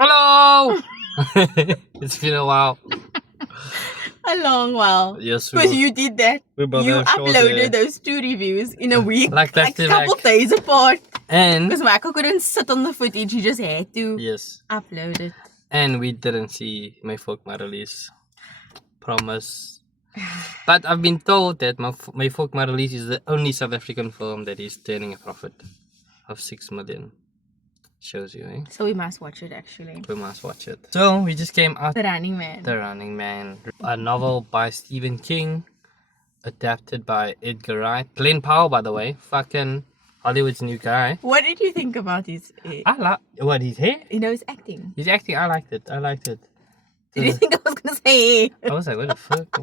Hello! It's been a while. A long while. Yes, Because you did that. we both You have short uploaded hair. those 2 reviews in a week. Like back like to a couple back. days apart. And Because Michael couldn't sit on the footage. He just had to yes, upload it. and we didn't see my folk release. Promise. But I've been told that my folk release is the only South African film that is turning a profit of 6 million. Shows you, eh? So we must watch it actually. We must watch it. So we just came out The Running Man. The Running Man, a novel by Stephen King, adapted by Edgar Wright. Glenn Powell, by the way, fucking Hollywood's new guy. What did you think about his I like what his hair. his acting? His acting, I liked it. Did you think I was gonna say I was like, what the fuck?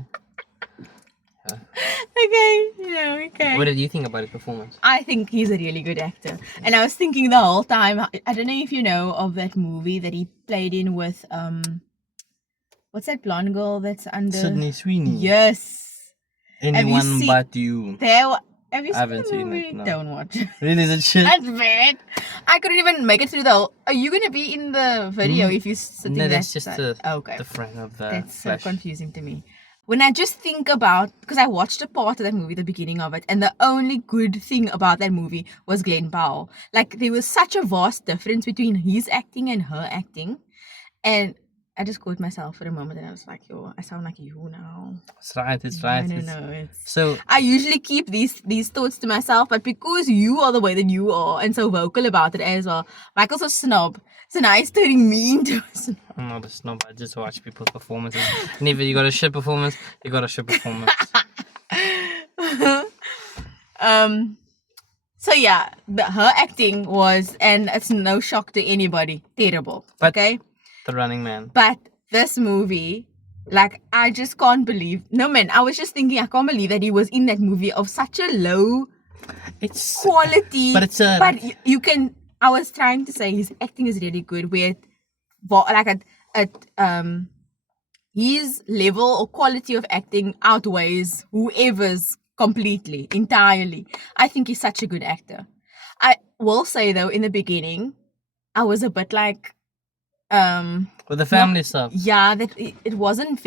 okay. What did you think about his performance? I think he's a really good actor. And I was thinking the whole time, I don't know if you know of that movie that he played in with what's that blonde girl that's under Sydney Sweeney. Yes. Anyone but you. Have you I haven't seen the seen movie? it, no. Don't watch it. Really, is it shit? That's bad. I couldn't even make it through the whole. Are you gonna be in the video if you're sitting No, there? that's just the frame of the That's so flash. confusing to me. When I just think about, because I watched a part of that movie, the beginning of it, and the only good thing about that movie was Glenn Powell. Like, there was such a vast difference between his acting and her acting. And I just caught myself for a moment and I was like, yo, I sound like you now. It's right. No. So I usually keep these thoughts to myself, but because you are the way that you are and so vocal about it as well, Michael's a snob. So now he's turning me into a snob. I'm not a snob, I just watch people's performances. And if you got a shit performance, you got a shit performance. So yeah, her acting was, and it's no shock to anybody, terrible. But okay? The Running Man. But this movie, like, I just can't believe. No, man, I was just thinking, I can't believe that he was in that movie of such a low quality. But it's a. But you can. I was trying to say his acting is really good. Where, like his level or quality of acting outweighs whoever's completely, entirely. I think he's such a good actor. I will say though, in the beginning, I was a bit like. With the family stuff. Yeah, that it wasn't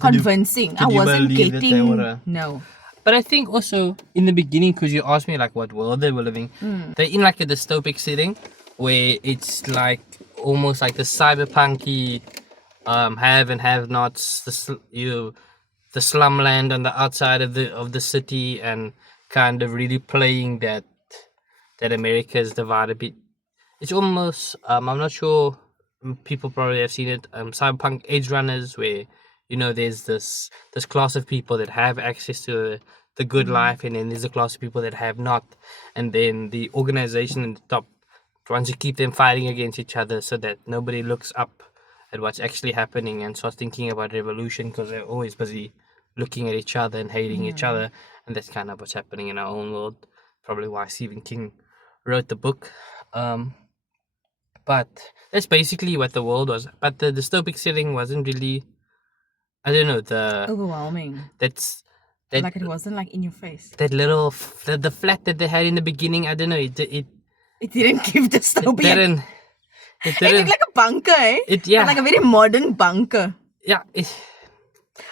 convincing. I wasn't getting. No. But I think also in the beginning, because you asked me like what world they were living, they're in like a dystopic setting where it's like almost like the cyberpunky have and have nots, the slumland on the outside of the city, and kind of really playing that America is divided. It's almost I'm not sure, people probably have seen it, cyberpunk Edge Runners, where there's this class of people that have access to the good life, and then there's a class of people that have not, and then the organization in the top wants to keep them fighting against each other so that nobody looks up at what's actually happening and starts thinking about revolution, because they're always busy looking at each other and hating each other. And that's kind of what's happening in our own world, probably why Stephen King wrote the book. But that's basically what the world was. But the dystopic setting wasn't really, I don't know, overwhelming. Like it wasn't like in your face. That little the flat that they had in the beginning, I don't know, it didn't give dystopia. It didn't. It looked like a bunker, eh? Like a very modern bunker. Yeah.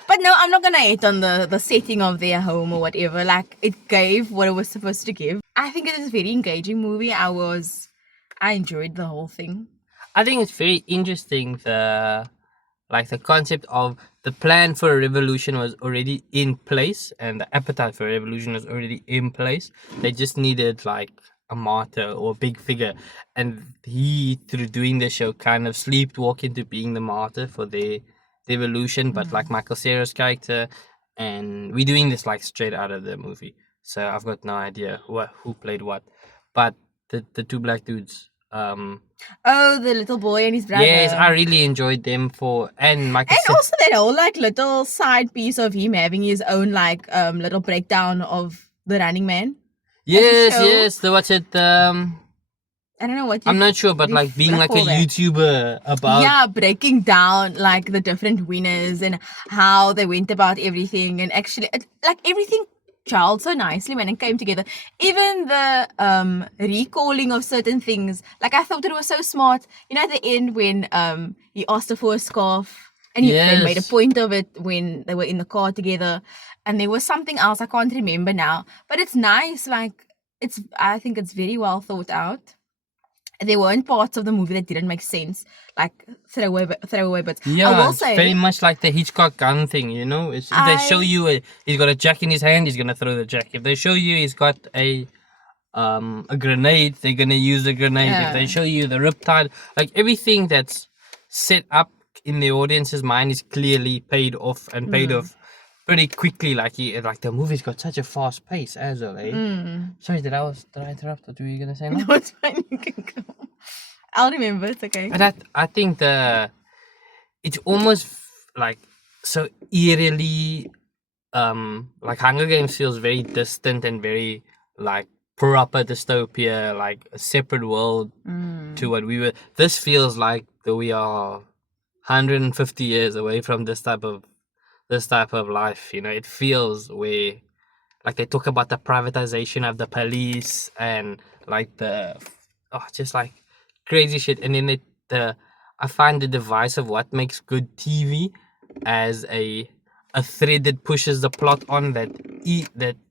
But no, I'm not gonna hate on the setting of their home or whatever. Like, it gave what it was supposed to give. I think it is a very engaging movie. I enjoyed the whole thing. I think it's very interesting, the concept of the plan for a revolution was already in place, and the appetite for a revolution was already in place. They just needed like a martyr or a big figure, and he, through doing the show, kind of sleepwalk into being the martyr for their revolution. But like Michael Cera's character, and we're doing this like straight out of the movie, so I've got no idea who played what, but the two black dudes. The little boy and his brother. Yes, I really enjoyed them and also that whole like little side piece of him having his own like little breakdown of the Running Man. Yes. What's it? I don't know what. I'm not sure, but like being like a YouTuber about. Breaking down like the different winners and how they went about everything, and actually like everything gelled so nicely when it came together. Even the recalling of certain things, like I thought it was so smart. You know, at the end when he asked her for a scarf, and they made a Yes. point of it when they were in the car together, and there was something else I can't remember now, but it's nice. Like I think it's very well thought out. There weren't parts of the movie that didn't make sense, like throwaway bits. I Yeah, will it's very say, much like the Hitchcock gun thing, you know? It's, if they show you he's got a jack in his hand, he's gonna throw the jack. If they show you he's got a grenade, they're gonna use the grenade. If they show you the riptide, like everything that's set up in the audience's mind is clearly paid off and paid off pretty quickly. Like the movie's got such a fast pace as well, eh? Sorry, did I interrupt? What were you gonna say now? no, it's fine. You can go. I'll remember. It's okay. But I think it's almost like so eerily like Hunger Games feels very distant and very like proper dystopia, like a separate world to what we were. This feels like that we are 150 years away from this type of life. You know, it feels where like they talk about the privatization of the police and like just like crazy shit. And then I find the device of what makes good TV as a thread that pushes the plot on that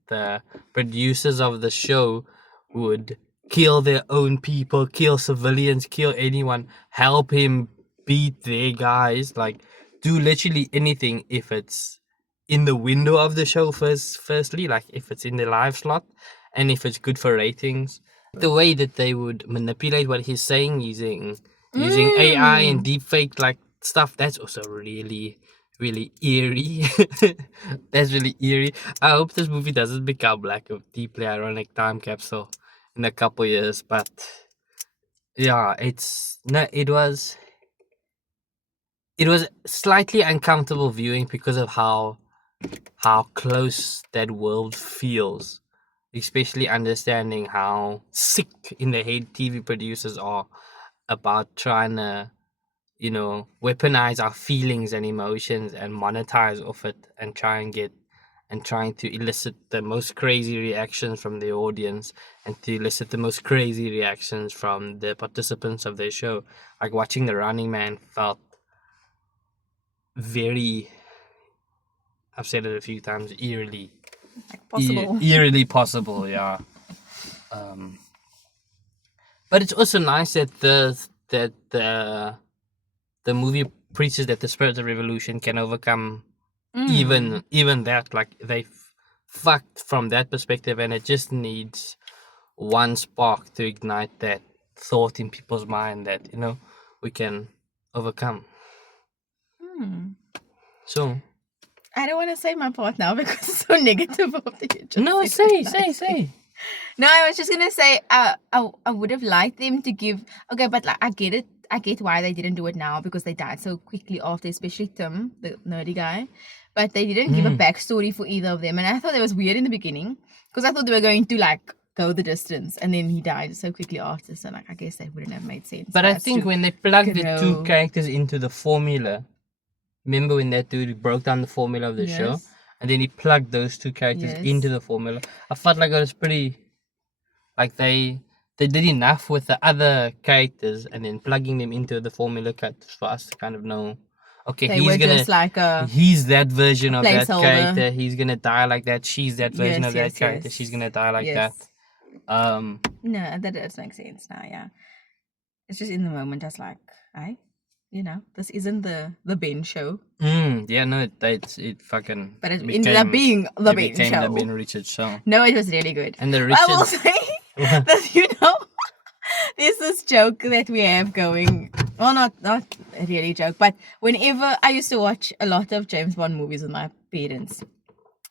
the producers of the show would kill their own people, kill civilians, kill anyone, help him beat their guys, like do literally anything if it's in the window of the show firstly, like if it's in the live slot and if it's good for ratings. The way that they would manipulate what he's saying using AI and deepfake like stuff, that's also really really eerie. That's really eerie. I hope this movie doesn't become like a deeply ironic time capsule in a couple years, but yeah, it was slightly uncomfortable viewing because of how close that world feels, especially understanding how sick in the head TV producers are about trying to, you know, weaponize our feelings and emotions and monetize off it and trying to elicit the most crazy reactions from the audience and to elicit the most crazy reactions from the participants of their show. Like watching The Running Man felt very, I've said it a few times, eerily Possible. eerily possible, yeah. But it's also nice that the movie preaches that the spirit of revolution can overcome even that. Like they fucked from that perspective, and it just needs one spark to ignite that thought in people's mind that, you know, we can overcome. So I don't want to say my part now because it's so negative after you just no, said say. No, I was just gonna say I would have liked them to give. Okay, but like I get it. I get why they didn't do it now because they died so quickly after, especially Tim, the nerdy guy. But they didn't give a backstory for either of them, and I thought it was weird in the beginning because I thought they were going to like go the distance, and then he died so quickly after. So like I guess that wouldn't have made sense. But I think when they plugged the two characters into the formula, remember when that dude broke down the formula of the show, and then he plugged those two characters into the formula, I felt like it was pretty, like they did enough with the other characters, and then plugging them into the formula characters for us to kind of know, okay, they were just like he's that version of that placeholder. character, he's gonna die like that, she's that version of that character, she's gonna die like that. No, that does make sense now. Yeah, it's just in the moment, just like you know, this isn't the Ben show. Yeah, no, it fucking. But it ended up being the Ben show. The Ben Richards show. No, it was really good. And the Richards. I will say that, you know, there's this joke that we have going. Well, not really joke, but whenever I used to watch a lot of James Bond movies with my parents,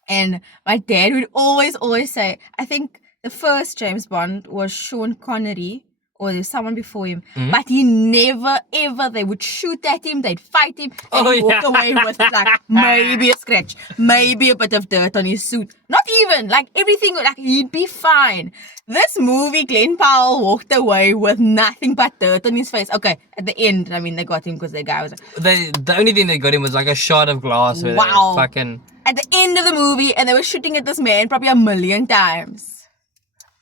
and my dad would always say, I think the first James Bond was Sean Connery or there's someone before him, Mhm. but he never ever, they would shoot at him, they'd fight him, and Oh, he'd walk yeah. away with like maybe a scratch, maybe a bit of dirt on his suit. Not even, like everything, like he'd be fine. This movie, Glenn Powell walked away with nothing but dirt on his face. Okay, at the end, I mean, they got him because the guy was like, The only thing they got him was like a shot of glass. Where wow. they fucking. At the end of the movie, and they were shooting at this man probably 1,000,000 times.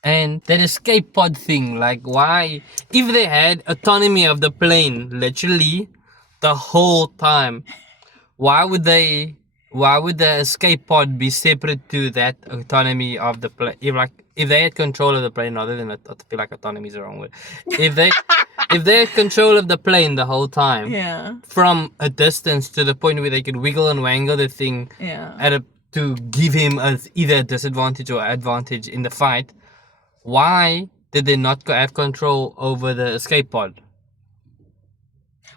And that escape pod thing, like why? If they had autonomy of the plane, literally, the whole time, why would the escape pod be separate to that autonomy of the plane? If they had control of the plane, rather than I feel like autonomy is the wrong word. If they had control of the plane the whole time, Yeah, from a distance to the point where they could wiggle and wangle the thing yeah. to give him either a disadvantage or advantage in the fight. Why did they not have control over the escape pod?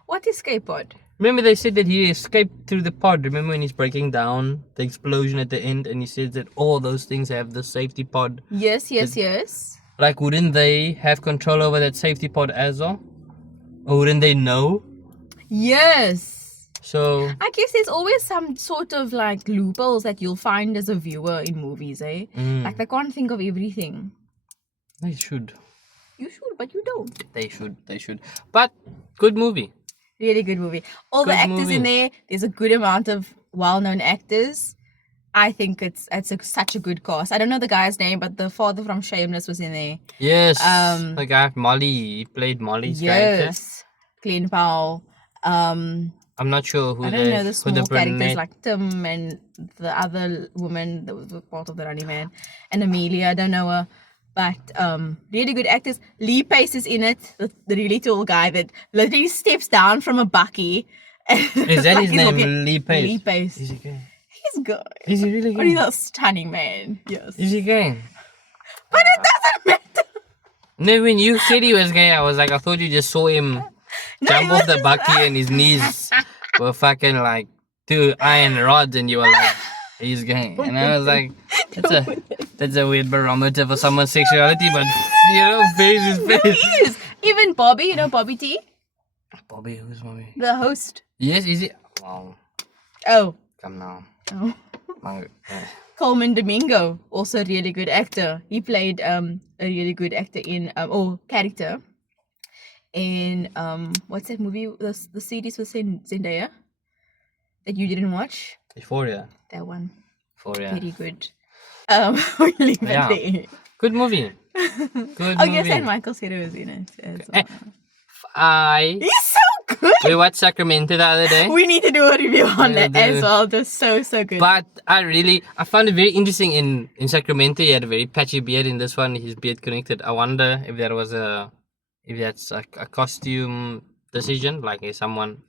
What escape pod? Remember they said that he escaped through the pod. Remember when he's breaking down the explosion at the end and he says that all those things have the safety pod? Yes, yes. Like, wouldn't they have control over that safety pod as well? Or wouldn't they know? Yes. So, I guess there's always some sort of like loopholes that you'll find as a viewer in movies, eh? Like they can't think of everything. they should. You should, but you don't. They should. But, good movie. Really good movie. All the Good actors movie. in there, there's a good amount of well-known actors. I think it's such a good cast. I don't know the guy's name, but the father from Shameless was in there. Yes. The guy, Molly, he played Molly's character. Yes. Glenn Powell. I'm not sure who I don't know the small characters brunette- like Tim and the other woman that was part of the Running Man, and Amelia. I don't know her, but really good actors. Lee Pace is in it, the really tall guy that literally steps down from a bucky. Is that his he's name? walking- Lee Pace. Lee Pace. Is he gay? He's good. Is he really But he's gay? a stunning man. Yes. Is he gay? But it doesn't matter. No, when you said he was gay, I was like, I thought you just saw him jump off the bucky and his knees were fucking like 2 iron rods, and you were like, he's gay. And I was like, that's a weird barometer for someone's sexuality, but face is No, he face. is. Even Bobby, you know Bobby T, Bobby, who's Bobby? the host. Yes, is he? Wow, Oh. come now. Oh. My- Coleman Domingo, also a really good actor. He played a really good actor in character in what's that movie? The series with Zendaya that you didn't watch. Euphoria. That one, Euphoria. very good. We leave it Yeah. there. Good movie. Good Oh movie. yes, and Michael Cera was in it as well. I He's so good. we watched Sacramento the other day. We need to do a review on Yeah, that do. as well. Just so good. But I found it very interesting in Sacramento. He had a very patchy beard. In this one, his beard connected. I wonder if that's a costume decision, like if someone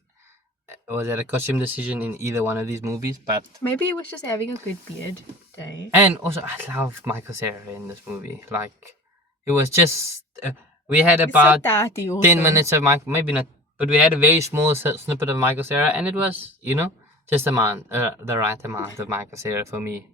was that a costume decision in either one of these movies. But Maybe he was just having a good beard day. and also I love Michael Cera in this movie. Like it was just we had He's about so tatty also. 10 minutes of Michael, maybe not, but we had a very small snippet of Michael Cera, and it was, just the right amount of Michael Cera for me.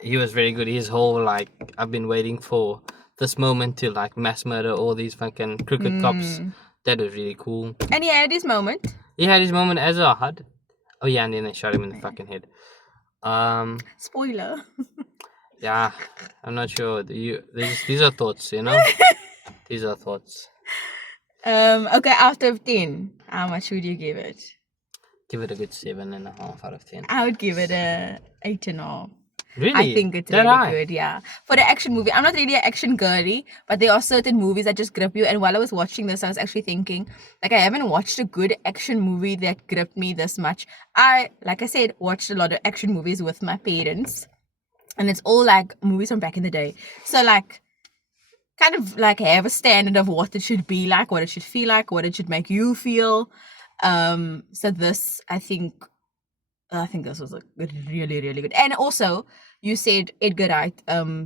He was very good. His whole, like, I've been waiting for this moment to, like, mass murder all these fucking crooked cops. That was really cool. And he had his moment. He had his moment as well. Oh, yeah, and then they shot him in the fucking head. Spoiler. Yeah, I'm not sure. These are thoughts, These are thoughts. Okay, out of 10, how much would you give it? Give it a good 7.5 out of 10. I would give it a 8.5. Really? I think it's That really high? good, yeah. For the action movie, I'm not really an action girly, but there are certain movies that just grip you. And while I was watching this, I was actually thinking, like, I haven't watched a good action movie that gripped me this much. Like I said, watched a lot of action movies with my parents, and it's all like movies from back in the day. So like, kind of like have a standard of what it should be like, what it should feel like, what it should make you feel. So this, I think this was a really, really good. And also, you said Edgar Wright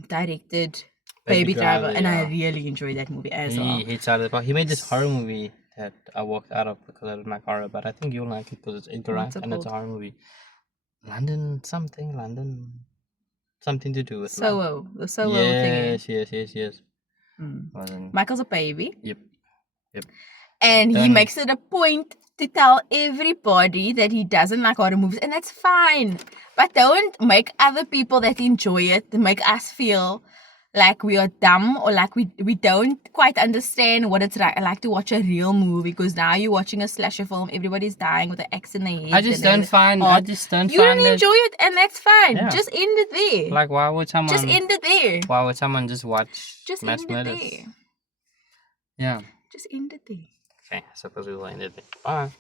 directed Baby Driver, and I really enjoyed that movie as well. He hits out of the park. He made this horror movie that I walked out of because I didn't like horror, but I think you'll like it because it's Edgar Wright What's it and it's a called? horror movie. London something to do with Soho, the Soho thing. Yes. Wasn't. Michael's a baby. Yep. And he Don't- makes it a point to tell everybody that he doesn't like horror movies, and that's fine. But don't make other people that enjoy it make us feel like we are dumb or like we don't quite understand what it's like to watch a real movie, because now you're watching a slasher film, everybody's dying with an axe in their head. I just don't find you it. don't enjoy it, and that's fine. Yeah. Just end it there. Like, why would someone? Just end it there. Why would someone just watch Just mass end it murders? there. Yeah. Just end it there. Okay, I suppose we will end it there. Bye.